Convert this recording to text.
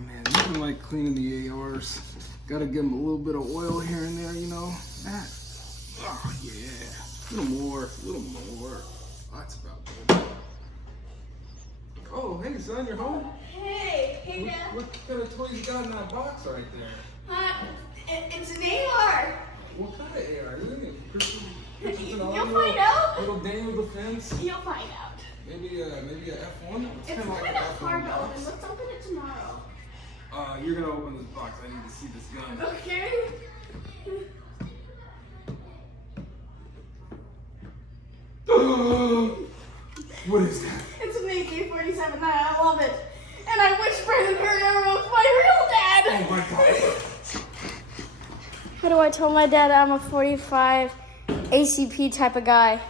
man, nothing like cleaning the ARs. Gotta give them a little bit of oil here and there, you know. That. Oh yeah. A little more. That's about good. Oh, hey son, you're home? Hey, Dad. What kind of toys you got in that box right there? It's an AR. What kind of AR? Isn't it? You'll find out. Little Daniel Defense? You'll find out. Maybe a F1? It's kind of hard to open. Let's open it tomorrow. You're gonna open this box. I need to see this gun. Okay. What is that? It's an AK-47. I love it. And I wish Brandon Herrera was my real dad. Oh my god. How do I tell my dad I'm a 45 ACP type of guy?